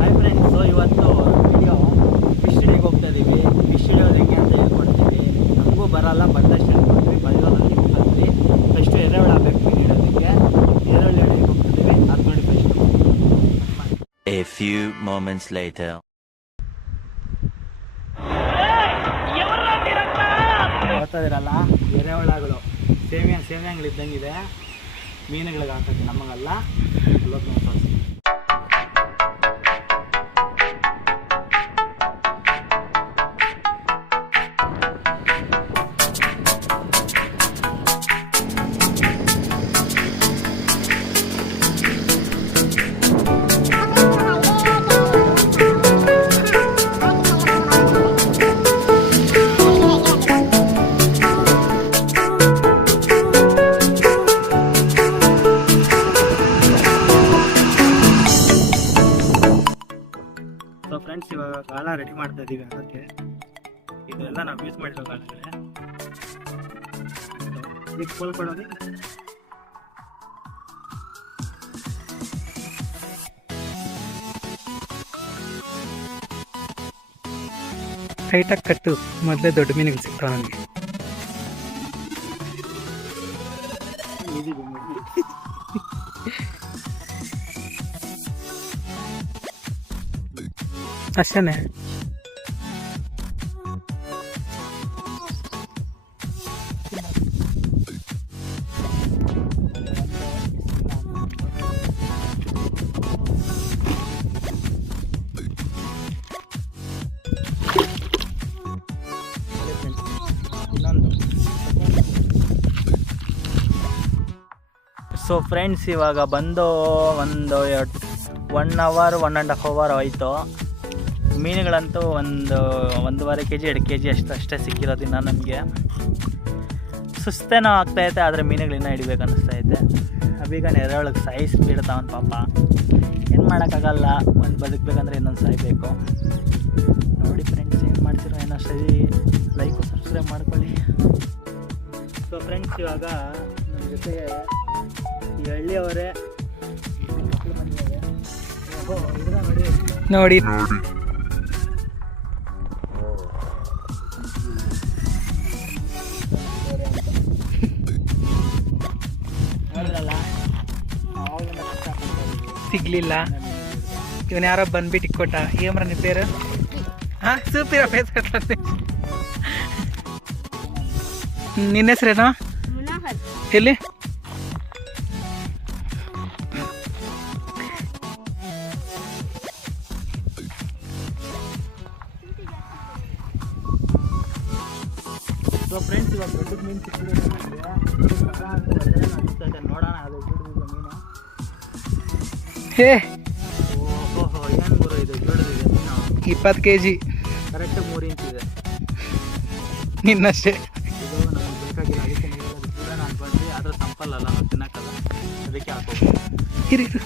Hi friends ಇವತ್ತು video fish ಹಿಡಿಯೋಗೆ ಹೋಗ್ತಾ ಇದ್ದೀವಿ ಫಿಶ್ ಹಿಡಿಯೋದು ಹೆಂಗೆ ಅಂತ ಹೇಳ್ಕೊಡ್ತೀವಿ. ನಮಗೂ ಬರಲ್ಲ ಬಂದಷ್ಟು ಅಷ್ಟು ಹೇಳ್ಕೊಡ್ತೀವಿ ಬೈಲಲ್ಲಿ ನೀವು ಫಸ್ಟು ಎರೆಹುಳು ಹಾಕಬೇಕು ಮೀನು ಹಿಡೋದಕ್ಕೆ ಎರೆಹುಳು ಹಿಡಿಯೋಕ್ಕೆ ಹೋಗ್ತಿದ್ದೀವಿ. ಅದು ನೋಡಿ first A few moments later. ಗೊತ್ತದಿರಲ್ಲ ಎರೆಹುಳಗಳು. ಸೇವಿಯ ಸೇವಿಯಂಗಳಿದ್ದಂಗಿದೆ ಮೀನುಗಳಿಗೆ ಹಾಕೋಕ್ಕೆ ನಮಗಲ್ಲ. ಸೊ ಫ್ರೆಂಡ್ಸ್ ಇವಾಗ ಗಾಳ ರೆಡಿ ಮಾಡ್ತಾ ಇದ್ದೀವಿ ಅದಕ್ಕೆ ಇದೆಲ್ಲ ನಾವು ಯೂಸ್ ಮಾಡಿರೋ ಗಾಳಗಳೇ ಇದಕ್ಕೆ ಟೈಟಾಗಿ ಕಟ್ಟು ಮೊದಲೇ ದೊಡ್ಡ ಮೀನಿಗೆ ಸಿಗ್ತಾವ ನನಗೆ. ಅಷ್ಟೇ ಸೊ ಫ್ರೆಂಡ್ಸ್ ಇವಾಗ ಬಂದು ಒಂದು ಎರಡು one hour one and half hour ಆಯಿತು. ಮೀನುಗಳಂತೂ ಒಂದು ಒಂದೂವರೆ ಕೆ ಜಿ ಎರಡು ಕೆ ಜಿ ಅಷ್ಟು ಅಷ್ಟೇ ಸಿಕ್ಕಿರೋದಿನ ನಮಗೆ. ಸುಸ್ತೇನೋ ಆಗ್ತಾಯಿದೆ ಆದರೆ ಮೀನುಗಳಿನ್ನ ಇನ್ನೂ ಹಿಡಿಬೇಕು ಅನ್ನಿಸ್ತಾ ಐತೆ. ಅಬೀಗ ನೆರೆಯೊಳಗೆ ಸಾಯಿಸ್ ಬೀಳ್ತಾವನ್ ಪಾಪ. ಏನು ಮಾಡೋಕ್ಕಾಗಲ್ಲ ಒಂದು ಬದುಕಬೇಕಂದ್ರೆ ಇನ್ನೊಂದು ಸಾಯ್ಬೇಕು. ನೋಡಿ ಫ್ರೆಂಡ್ಸ್ ಏನು ಮಾಡ್ತಿರೋ ಏನೋ ಸರಿ ಲೈಕು ಸಬ್ಸ್ಕ್ರೈಬ್ ಮಾಡ್ಕೊಳ್ಳಿ. ಸೊ ಫ್ರೆಂಡ್ಸ್ ಇವಾಗ ನನ್ನ ಜೊತೆಗೆ ಈ ಹಳ್ಳಿಯವರೇ ನೋಡಿ. ಸಿಗ್ಲಿಲ್ಲ. ಇವನ್ ಯಾರೋ ಬಂದ್ಬಿಟ್ಟು ಇಕ್ಕೊಟ್ಟ. ಏಮ್ರ ನಿನ್ ಪೇರು? ಹಾ ಸೂಪಿರ ಫೇಸ್ ನಿನ್ನ ಹೆಸ್ರೇನು? ಎಲ್ಲಿ? ಸೊ ಫ್ರೆಂಡ್ಸ್ ಇವಾಗ ದೊಡ್ಡ ಮೀನು ಸಿಕ್ಕಿದೆ. ಹೇ ಓಹೋ ಏನು ಗುರು ಇದು ಹಿಡಿದಿದೆ ಇಪ್ಪತ್ತು ಕೆ ಜಿ ಕರೆಕ್ಟ್ ಮೂರು ಇಂಚ್ ಇದೆ ನಿನ್ನಷ್ಟೇ ಇದು ನಮಗೆ ಬೇಕಾಗಿಲ್ಲ. ಅದಕ್ಕೆ ನೀವು ಕೂಡ ನಾನು ಬಂದು ಅದ್ರ ಸಂಪಲ್ಲಲ್ಲ ನಾವು ತಿನ್ನಕ್ಕಲ್ಲ. ಅದಕ್ಕೆ ಇರು ಇರು.